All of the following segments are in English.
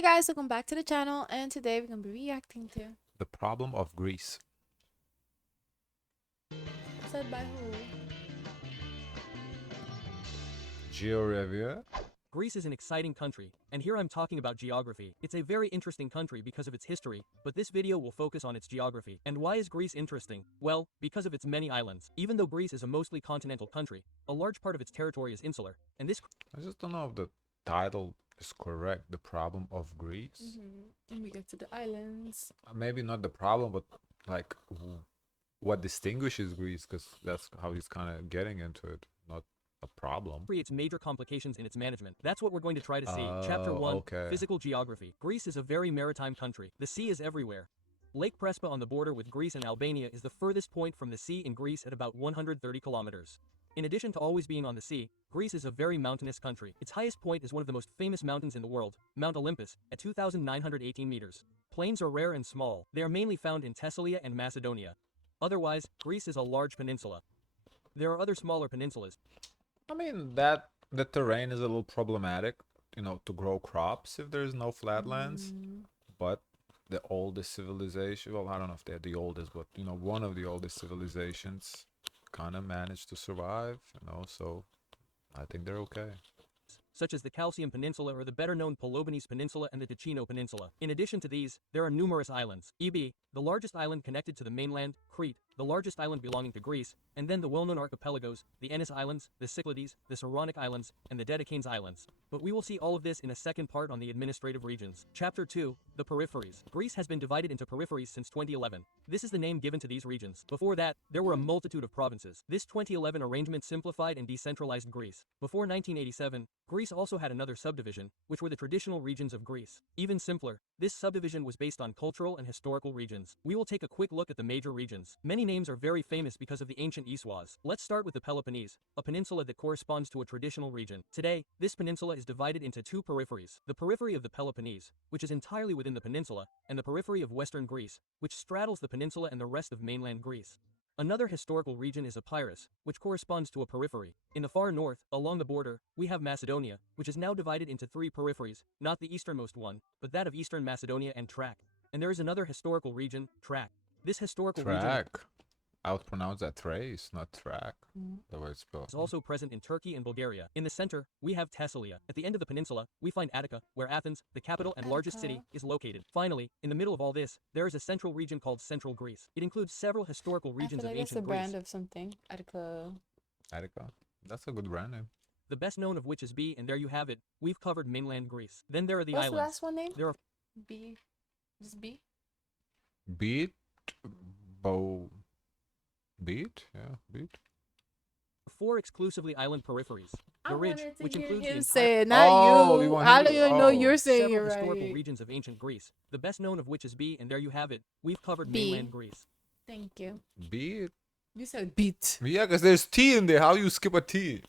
Hey guys, welcome back to the channel, and today we're gonna be reacting to The problem of Greece. said by who? Geo review. Greece is an exciting country, and here I'm talking about geography. It's a very interesting country because of its history, but this video will focus on its geography. And why is Greece interesting? Well, because of its many islands. Even though Greece is a mostly continental country, a large part of its territory is insular, and this I just don't know if the title is correct. The problem of Greece. And we get to the islands. Maybe not the problem, but like what distinguishes Greece, because that's how he's kind of getting into it. Not a problem. creates major complications in its management. That's what we're going to try to see. Chapter 1, okay. Physical Geography. Greece is a very maritime country. The sea is everywhere. Lake Prespa on the border with Greece and Albania is the furthest point from the sea in Greece at about 130 kilometers. In addition to always being on the sea, Greece is a very mountainous country. Its highest point is one of the most famous mountains in the world, Mount Olympus, at 2,918 meters. Plains are rare and small. They are mainly found in Thessalia and Macedonia. Otherwise, Greece is a large peninsula. There are other smaller peninsulas. I mean that the terrain is a little problematic, to grow crops if there's no flatlands. But the oldest civilization, well, I don't know if they're the oldest, but one of the oldest civilizations kind of managed to survive, so I think they're okay. Such as the Calcium Peninsula or the better-known Peloponnese Peninsula and the Ticino Peninsula. In addition to these, there are numerous islands. E.b., the largest island connected to the mainland, Crete, the largest island belonging to Greece, and then the well-known archipelagos, the Ennis Islands, the Cyclades, the Saronic Islands, and the Dedecanes Islands. But we will see all of this in a second part on the administrative regions. Chapter 2, the peripheries. Greece has been divided into peripheries since 2011. This is the name given to these regions. Before that, there were a multitude of provinces. This 2011 arrangement simplified and decentralized Greece. Before 1987, Greece also had another subdivision, which were the traditional regions of Greece. Even simpler, this subdivision was based on cultural and historical regions. We will take a quick look at the major regions. Many names are very famous because of the ancient Iswas. Let's start with the Peloponnese, a peninsula that corresponds to a traditional region. Today, this peninsula is divided into two peripheries. The periphery of the Peloponnese, which is entirely within the peninsula, and the periphery of western Greece, which straddles the peninsula and the rest of mainland Greece. Another historical region is Epirus, which corresponds to a periphery. In the far north, along the border, we have Macedonia, which is now divided into three peripheries, not the easternmost one, but that of eastern Macedonia and Track. And there is another historical region, Track. This historical region Track. I would pronounce that Thrace, not track. The way it's spelled. is also present in Turkey and Bulgaria. In the center, we have Thessalia. At the end of the peninsula, we find Attica, where Athens, the capital and largest city, is located. Finally, in the middle of all this, there is a central region called Central Greece. It includes several historical regions I feel of like that's a ancient Greece. brand of something. Attica. Attica. That's a good brand name. The best known of which is B, and there you have it. We've covered mainland Greece. Then there are the What's the islands. last one name? There are B. Just B. Beat, bow, beat, yeah, beat. four exclusively island peripheries. The ridge, which includes the him entire say it, not Oh, you you. want I him don't to- even know oh. you're saying several it historical right. regions of ancient Greece. The best known of which is B, and there you have it. We've covered B. mainland Greece. Thank you. Beat. You said beat. Yeah, because there's T in there. How you skip a T?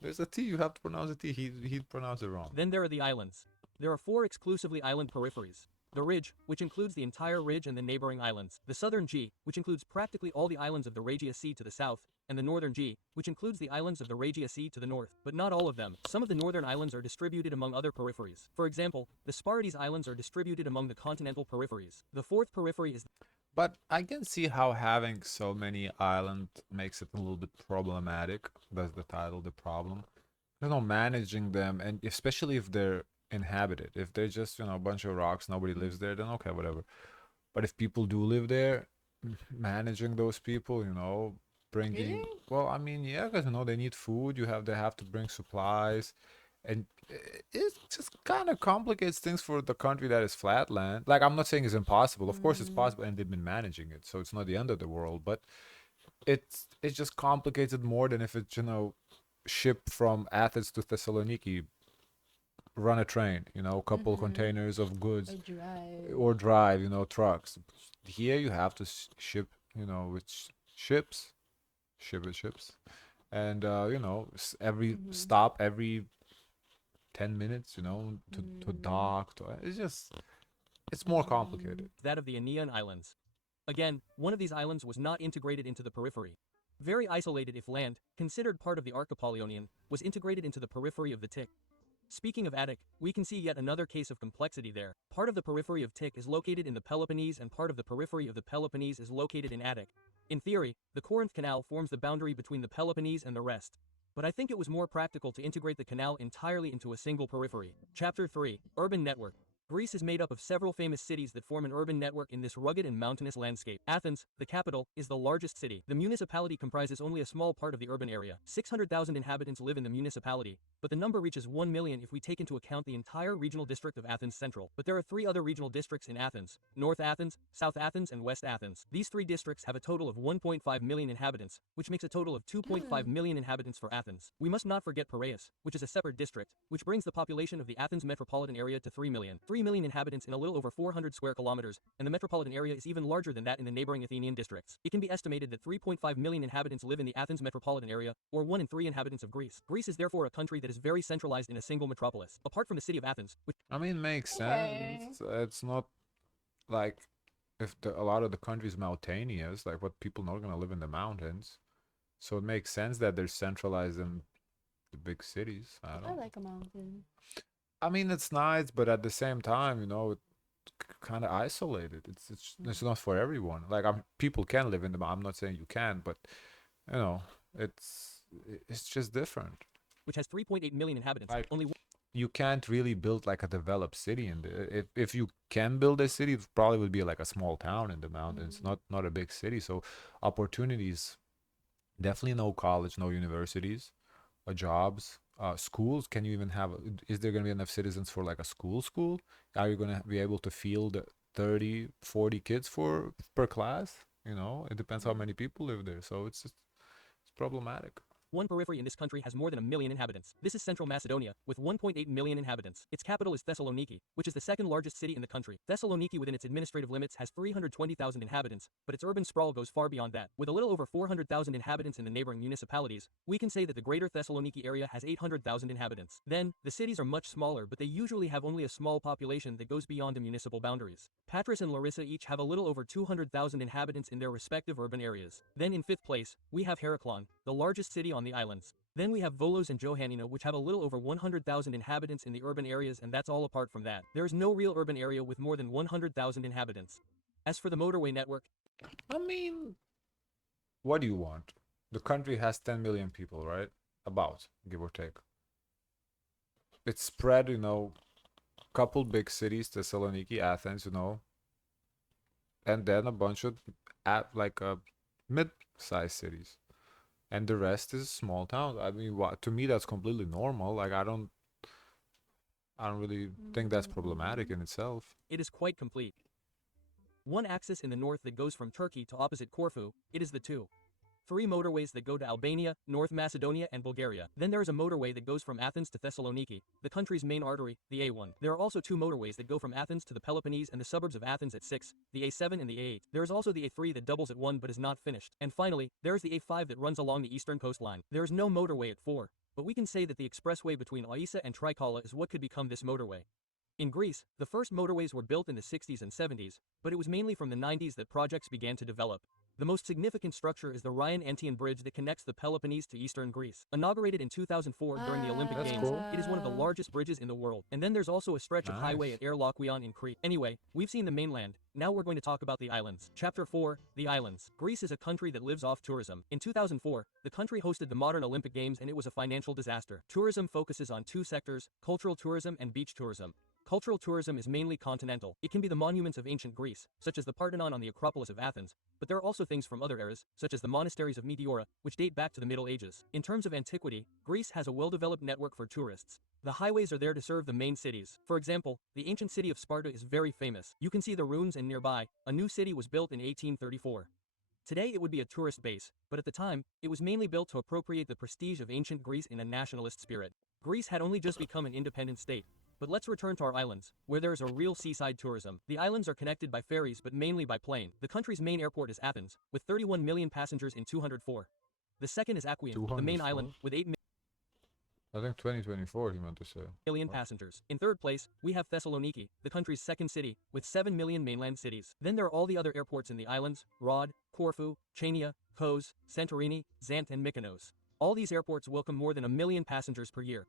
There's a T. You have to pronounce a T. He pronounced it wrong. Then there are the islands. There are four exclusively island peripheries. The ridge, which includes the entire ridge and the neighboring islands. The southern G, which includes practically all the islands of the Regia Sea to the south. And the northern G, which includes the islands of the Regia Sea to the north. But not all of them. Some of the northern islands are distributed among other peripheries. For example, the Sparides Islands are distributed among the continental peripheries. The fourth periphery is But I can see how having so many islands makes it a little bit problematic. That's the title, the problem. Managing them, and especially if they're inhabited. If they're just, a bunch of rocks, nobody lives there, then okay, whatever. But if people do live there, managing those people, bringing, Really? well, I mean, yeah, because, they need food. They have to bring supplies. And it just kind of complicates things for the country that is flatland. Like, I'm not saying it's impossible. Of course it's possible, and they've been managing it, so it's not the end of the world. But it just complicates it more than if it's, ship from Athens to Thessaloniki, run a train, a couple containers of goods, A drive. or drive, trucks. Here you have to ship, with ships, ship with ships. And, every stop, every 10 minutes, to dock. It's more complicated. that of the Aegean Islands. Again, one of these islands was not integrated into the periphery. Very isolated if land, considered part of the archipelago, was integrated into the periphery of the Tick. Speaking of Attic, we can see yet another case of complexity there. Part of the periphery of Tik is located in the Peloponnese and part of the periphery of the Peloponnese is located in Attic. In theory, the Corinth Canal forms the boundary between the Peloponnese and the rest. But I think it was more practical to integrate the canal entirely into a single periphery. Chapter 3. Urban Network. Greece is made up of several famous cities that form an urban network in this rugged and mountainous landscape. Athens, the capital, is the largest city. The municipality comprises only a small part of the urban area. 600,000 inhabitants live in the municipality, but the number reaches 1 million if we take into account the entire regional district of Athens Central. But there are 3 other regional districts in Athens: North Athens, South Athens, and West Athens. These 3 districts have a total of 1.5 million inhabitants, which makes a total of 2.5 million inhabitants for Athens. We must not forget Piraeus, which is a separate district, which brings the population of the Athens metropolitan area to 3 million. 3 million inhabitants in a little over 400 square kilometers, and the metropolitan area is even larger than that in the neighboring Athenian districts. It can be estimated that 3.5 million inhabitants live in the Athens metropolitan area, or 1 in 3 inhabitants of Greece. Greece is therefore a country that is very centralized in a single metropolis. Apart from the city of Athens, which I mean, makes Okay. sense. It's not like if a lot of the country is mountainous, like what people not gonna live in the mountains. So it makes sense that they're centralized in the big cities. I I don't. like a mountain. I mean, it's nice, but at the same time, it's kind of isolated. It's not for everyone. Like people can live in them. I'm not saying you can, but you know, it's just different. which has 3.8 million inhabitants, Like, only You can't really build like a developed city in the. If you can build a city, it probably would be like a small town in the mountains, not a big city. So opportunities, definitely no college, no universities, jobs, schools. Can you even have? Is there gonna be enough citizens for like a school? Are you gonna be able to field 30, 40 kids per class? It depends how many people live there. So it's problematic. one periphery in this country has more than 1 million inhabitants. This is Central Macedonia, with 1.8 million inhabitants. Its capital is Thessaloniki, which is the second largest city in the country. Thessaloniki within its administrative limits has 320,000 inhabitants, but its urban sprawl goes far beyond that. With a little over 400,000 inhabitants in the neighboring municipalities, we can say that the greater Thessaloniki area has 800,000 inhabitants. Then, the cities are much smaller, but they usually have only a small population that goes beyond the municipal boundaries. Patras and Larissa each have a little over 200,000 inhabitants in their respective urban areas. Then in 5th place, we have Heraklion, the largest city on the islands. Then we have Volos and Johannina, which have a little over 100,000 inhabitants in the urban areas, and that's all apart from that. There is no real urban area with more than 100,000 inhabitants. As for the motorway network, I mean, what do you want? The country has 10 million people, right? About, give or take. It's spread, couple big cities, Thessaloniki, Athens, and then a bunch of mid-sized cities, and the rest is small towns. I mean, to me that's completely normal. Like I don't really think that's problematic in itself. it is quite complete. One axis in the north that goes from Turkey to opposite Corfu, it is the 3 motorways that go to Albania, North Macedonia, and Bulgaria. Then there is a motorway that goes from Athens to Thessaloniki, the country's main artery, the A1. There are also 2 motorways that go from Athens to the Peloponnese and the suburbs of Athens at 6, the A7 and the A8. There is also the A3 that doubles at 1 but is not finished. And finally, there is the A5 that runs along the eastern coastline. There is no motorway at 4, but we can say that the expressway between Oisa and Trikala is what could become this motorway. In Greece, the first motorways were built in the 60s and 70s, but it was mainly from the 90s that projects began to develop. The most significant structure is the Ryan-Antian Bridge that connects the Peloponnese to eastern Greece. Inaugurated in 2004 during the Olympic That's Games, cool. it is one of the largest bridges in the world. And then there's also a stretch of highway Nice. at Air Loquion in Crete. Anyway, we've seen the mainland, now we're going to talk about the islands. Chapter 4, the islands. Greece is a country that lives off tourism. In 2004, the country hosted the modern Olympic Games and it was a financial disaster. Tourism focuses on 2 sectors, cultural tourism and beach tourism. Cultural tourism is mainly continental. It can be the monuments of ancient Greece, such as the Parthenon on the Acropolis of Athens, but there are also things from other eras, such as the monasteries of Meteora, which date back to the Middle Ages. In terms of antiquity, Greece has a well-developed network for tourists. The highways are there to serve the main cities. For example, the ancient city of Sparta is very famous. You can see the ruins and nearby, a new city was built in 1834. Today it would be a tourist base, but at the time, it was mainly built to appropriate the prestige of ancient Greece in a nationalist spirit. Greece had only just become an independent state. But let's return to our islands, where there is a real seaside tourism. The islands are connected by ferries but mainly by plane. The country's main airport is Athens, with 31 million passengers in 204. The second is Aquion, the main 204? island, with 8 I think 2024 he meant to say. million passengers. In third place, we have Thessaloniki, the country's second city, with 7 million mainland cities. Then there are all the other airports in the islands: Rod, Corfu, Chania, Kos, Santorini, Zant and Mykonos. All these airports welcome more than 1 million passengers per year.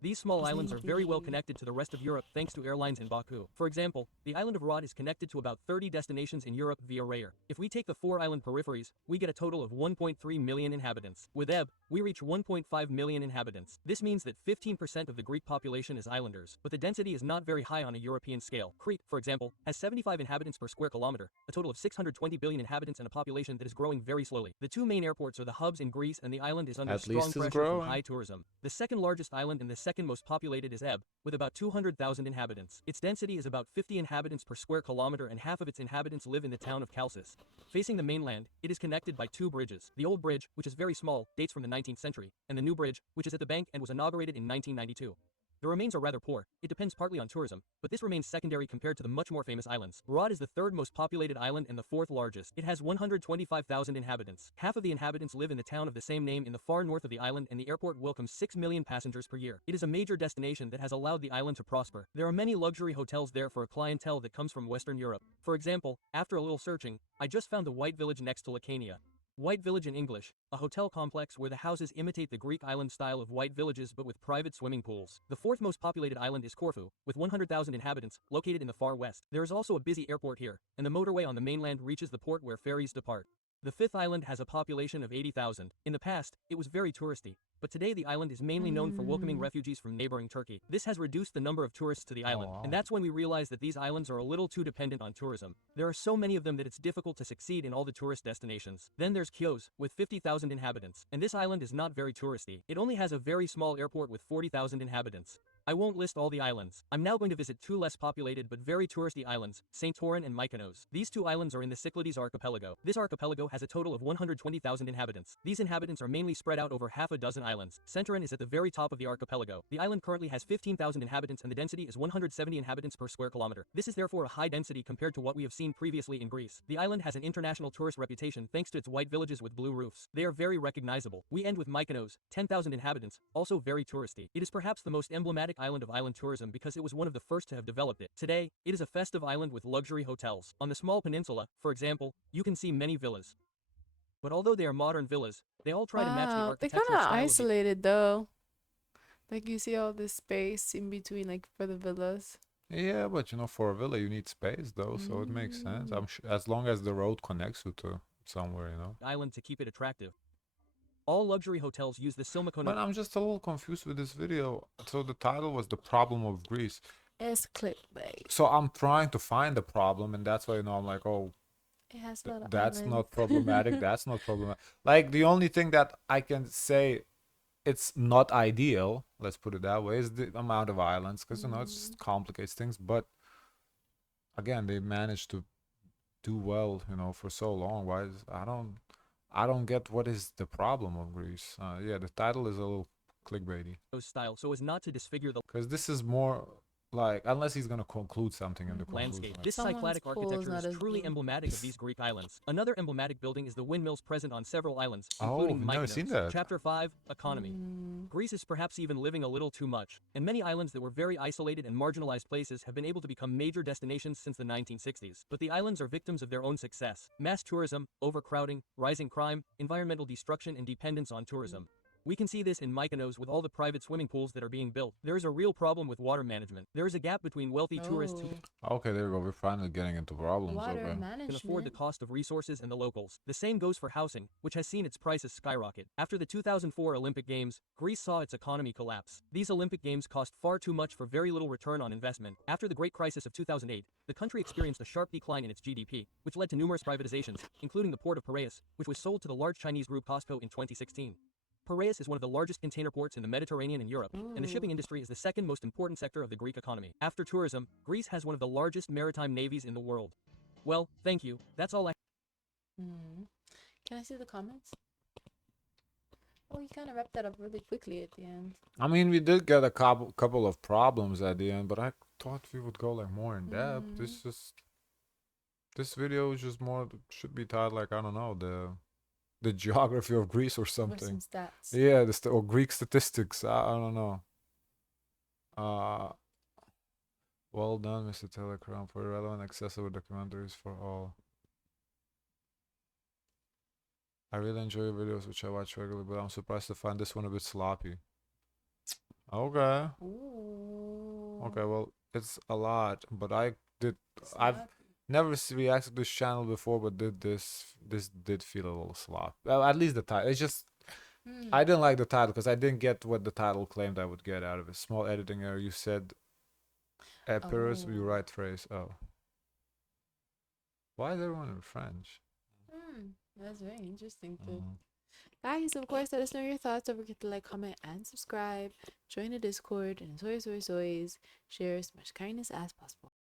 These small His islands name are very well be- connected to the rest of Europe thanks to airlines in Baku. For example, the island of Rod is connected to about 30 destinations in Europe via rail. If we take the 4 island peripheries, we get a total of 1.3 million inhabitants. With Ebb, we reach 1.5 million inhabitants. This means that 15% of the Greek population is islanders, but the density is not very high on a European scale. Crete, for example, has 75 inhabitants per square kilometer, a total of 620 billion inhabitants and a population that is growing very slowly. The two main airports are the hubs in Greece, and the island is under At strong least it's pressure growing. from high tourism. The second largest island and the second most populated is Ebb, with about 200,000 inhabitants. Its density is about 50 inhabitants per square kilometer, and half of its inhabitants live in the town of Chalcis. Facing the mainland, it is connected by 2 bridges. The old bridge, which is very small, dates from the 19th century, and the new bridge, which is at the bank and was inaugurated in 1992. The remains are rather poor. It depends partly on tourism, but this remains secondary compared to the much more famous islands. Rod is the third most populated island and the fourth largest. It has 125,000 inhabitants. Half of the inhabitants live in the town of the same name in the far north of the island, and the airport welcomes 6 million passengers per year. It is a major destination that has allowed the island to prosper. There are many luxury hotels there for a clientele that comes from Western Europe. For example, after a little searching, I just found the White Village next to Lacania. White Village in English, a hotel complex where the houses imitate the Greek island style of white villages but with private swimming pools. The fourth most populated island is Corfu, with 100,000 inhabitants, located in the far west. There is also a busy airport here, and the motorway on the mainland reaches the port where ferries depart. The fifth island has a population of 80,000. In the past, it was very touristy, but today the island is mainly known for welcoming refugees from neighboring Turkey. This has reduced the number of tourists to the island, wow. and that's when we realize that these islands are a little too dependent on tourism. There are so many of them that it's difficult to succeed in all the tourist destinations. Then there's Chios, with 50,000 inhabitants, and this island is not very touristy. It only has a very small airport with 40,000 inhabitants. I won't list all the islands. I'm now going to visit 2 less populated but very touristy islands, Santorin and Mykonos. These 2 islands are in the Cyclades archipelago. This archipelago has a total of 120,000 inhabitants. These inhabitants are mainly spread out over half a dozen islands. Santorin is at the very top of the archipelago. The island currently has 15,000 inhabitants, and the density is 170 inhabitants per square kilometer. This is therefore a high density compared to what we have seen previously in Greece. The island has an international tourist reputation thanks to its white villages with blue roofs. They are very recognizable. We end with Mykonos, 10,000 inhabitants, also very touristy. It is perhaps the most emblematic island of island tourism because it was one of the first to have developed it. Today, it is a festive island with luxury hotels. On the small peninsula, for example, you can see many villas. But although they are modern villas, they all try to match the Wow, they're architectural kind of style of the isolated though. Like you see all this space in between, like for the villas. Yeah, but you know, for a villa you need space though, so it makes sense. I'm sure as long as the road connects you to somewhere, you know. island to keep it attractive. All luxury hotels use the Silmacono But I'm just a little confused with this video. So the title was The Problem of Greece. It's clickbait. So I'm trying to find the problem, and that's why, you know, I'm like, oh, It has a lot of that's islands. not problematic. That's not problematic. Like the only thing that I can say it's not ideal, let's put it that way, is the amount of islands, because you know it just complicates things. But again, they managed to do well, you know, for so long. Why is I don't get what is the problem of Greece. Yeah, the title is a little clickbaity style so as not to disfigure the because this is more like, unless he's gonna conclude something in the landscape. conclusion. This Someone's cycladic pool is architecture not is as truly blue. emblematic of these Greek islands. Another emblematic building is the windmills present on several islands, Oh, including I've never Mykonos. seen that. Chapter 5, Economy. Greece is perhaps even living a little too much, and many islands that were very isolated and marginalized places have been able to become major destinations since the 1960s. But the islands are victims of their own success. Mass tourism, overcrowding, rising crime, environmental destruction, and dependence on tourism. We can see this in Mykonos with all the private swimming pools that are being built. There is a real problem with water management. There is a gap between wealthy tourists who Okay, there we go. We're finally getting into problems. Water Okay. management. can afford the cost of resources and the locals. The same goes for housing, which has seen its prices skyrocket. After the 2004 Olympic Games, Greece saw its economy collapse. These Olympic Games cost far too much for very little return on investment. After the Great Crisis of 2008, the country experienced a sharp decline in its GDP, which led to numerous privatizations, including the port of Piraeus, which was sold to the large Chinese group COSCO in 2016. Piraeus is one of the largest container ports in the Mediterranean and Europe, and the shipping industry is the second most important sector of the Greek economy. After tourism, Greece has one of the largest maritime navies in the world. Well, thank you. That's all I Can I see the comments? Oh, you kind of wrapped that up really quickly at the end. I mean, we did get a couple of problems at the end, but I thought we would go like more in depth. This video is just more, should be titled like, I don't know, the geography of Greece or With some something. stats. Yeah, or Greek statistics. I don't know. Well done, Mr. Telecrom, for relevant, accessible documentaries for all. I really enjoy your videos, which I watch regularly, but I'm surprised to find this one a bit sloppy. Okay. Ooh. Okay, well, it's a lot, but I've Sloppy. never reacted to this channel before, but this did feel a little slop. Well, at least the title. It's just I Hmm. didn't like the title because I didn't get what the title claimed I would get out of it. Small editing error. You said Epirus, you Oh. write phrase. Oh, why is everyone in French? Hmm. That's very interesting too. Mm. Guys, of course, let us know your thoughts. Don't forget to like, comment, and subscribe. Join the Discord and soys, share as much kindness as possible.